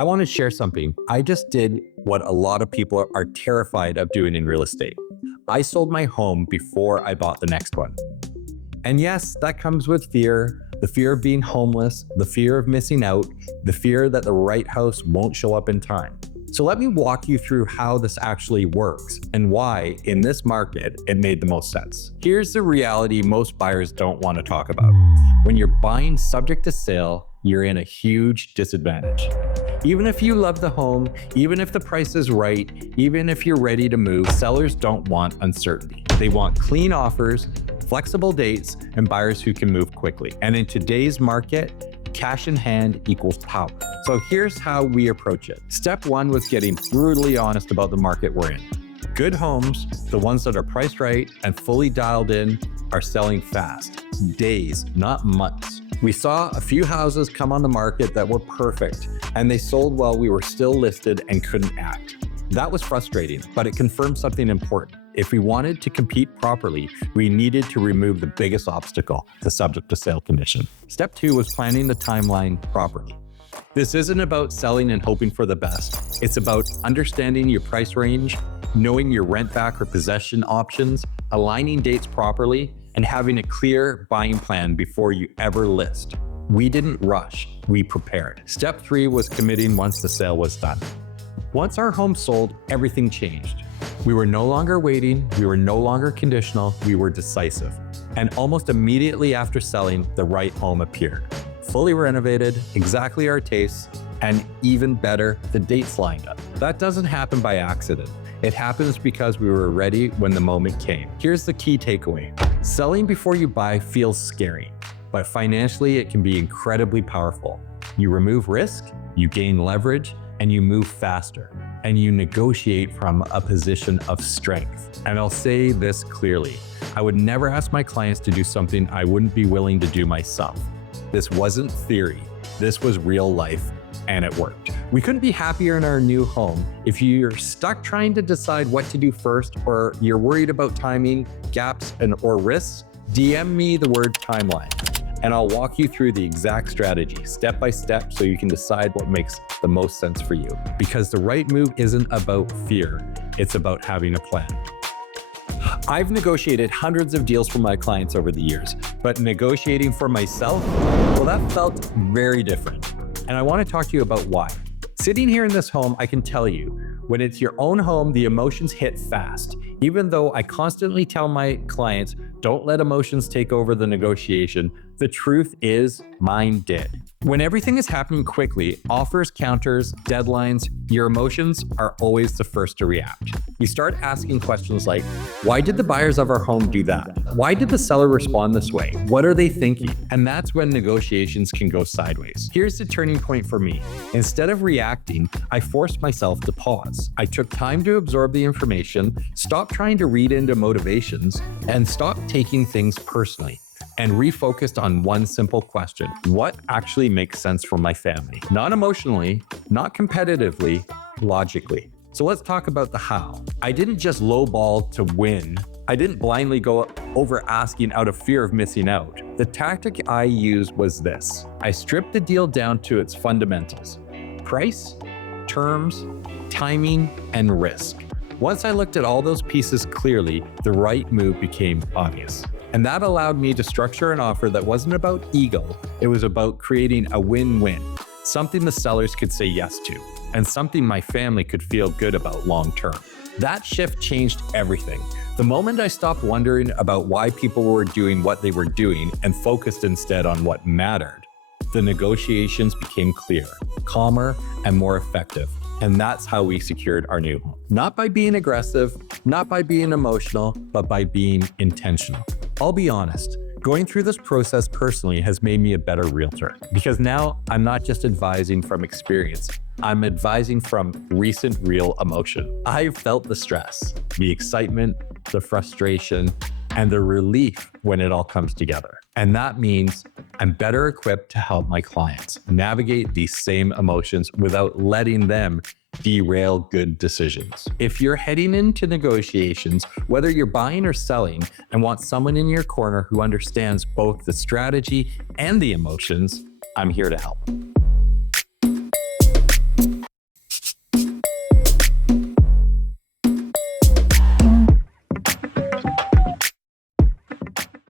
I want to share something. I just did what a lot of people are terrified of doing in real estate. I sold my home before I bought the next one. And yes, that comes with fear, the fear of being homeless, the fear of missing out, the fear that the right house won't show up in time. So let me walk you through how this actually works and why in this market it made the most sense. Here's the reality most buyers don't want to talk about. When you're buying subject to sale, you're in a huge disadvantage. Even if you love the home, even if the price is right, even if you're ready to move, sellers don't want uncertainty. They want clean offers, flexible dates, and buyers who can move quickly. And in today's market, cash in hand equals power. So here's how we approach it. Step one was getting brutally honest about the market we're in. Good homes, the ones that are priced right and fully dialed in, are selling fast. Days, not months. We saw a few houses come on the market that were perfect, and they sold while we were still listed and couldn't act. That was frustrating, but it confirmed something important. If we wanted to compete properly, we needed to remove the biggest obstacle, the subject to sale condition. Step two was planning the timeline properly. This isn't about selling and hoping for the best. It's about understanding your price range, knowing your rent back or possession options, aligning dates properly, and having a clear buying plan before you ever list. We didn't rush, we prepared. Step three was committing once the sale was done. Once our home sold, everything changed. We were no longer waiting, we were no longer conditional, we were decisive. And almost immediately after selling, the right home appeared. Fully renovated, exactly our tastes, and even better, the dates lined up. That doesn't happen by accident. It happens because we were ready when the moment came. Here's the key takeaway. Selling before you buy feels scary, but financially it can be incredibly powerful. You remove risk, you gain leverage, and you move faster, and you negotiate from a position of strength. And I'll say this clearly, I would never ask my clients to do something I wouldn't be willing to do myself. This wasn't theory, this was real life, and it worked. We couldn't be happier in our new home. If you're stuck trying to decide what to do first, or you're worried about timing, gaps, or risks, DM me the word timeline, and I'll walk you through the exact strategy, step by step, so you can decide what makes the most sense for you. Because the right move isn't about fear, it's about having a plan. I've negotiated hundreds of deals for my clients over the years, but negotiating for myself, well, that felt very different. And I want to talk to you about why. Sitting here in this home, I can tell you, when it's your own home, the emotions hit fast. Even though I constantly tell my clients, don't let emotions take over the negotiation, the truth is mine did. When everything is happening quickly, offers, counters, deadlines, your emotions are always the first to react. You start asking questions like, why did the buyers of our home do that? Why did the seller respond this way? What are they thinking? And that's when negotiations can go sideways. Here's the turning point for me. Instead of reacting, I forced myself to pause. I took time to absorb the information, stopped trying to read into motivations, and stopped taking things personally, and refocused on one simple question. What actually makes sense for my family? Not emotionally, not competitively, logically. So let's talk about the how. I didn't just lowball to win. I didn't blindly go over asking out of fear of missing out. The tactic I used was this. I stripped the deal down to its fundamentals: price, terms, timing, and risk. Once I looked at all those pieces clearly, the right move became obvious. And that allowed me to structure an offer that wasn't about ego, it was about creating a win-win, something the sellers could say yes to, and something my family could feel good about long-term. That shift changed everything. The moment I stopped wondering about why people were doing what they were doing and focused instead on what mattered, the negotiations became clearer, calmer, and more effective. And that's how we secured our new home. Not by being aggressive, not by being emotional, but by being intentional. I'll be honest, going through this process personally has made me a better realtor, because now I'm not just advising from experience, I'm advising from recent real emotion. I've felt the stress, the excitement, the frustration, and the relief when it all comes together. And that means I'm better equipped to help my clients navigate these same emotions without letting them derail good decisions. If you're heading into negotiations, whether you're buying or selling, and want someone in your corner who understands both the strategy and the emotions, I'm here to help.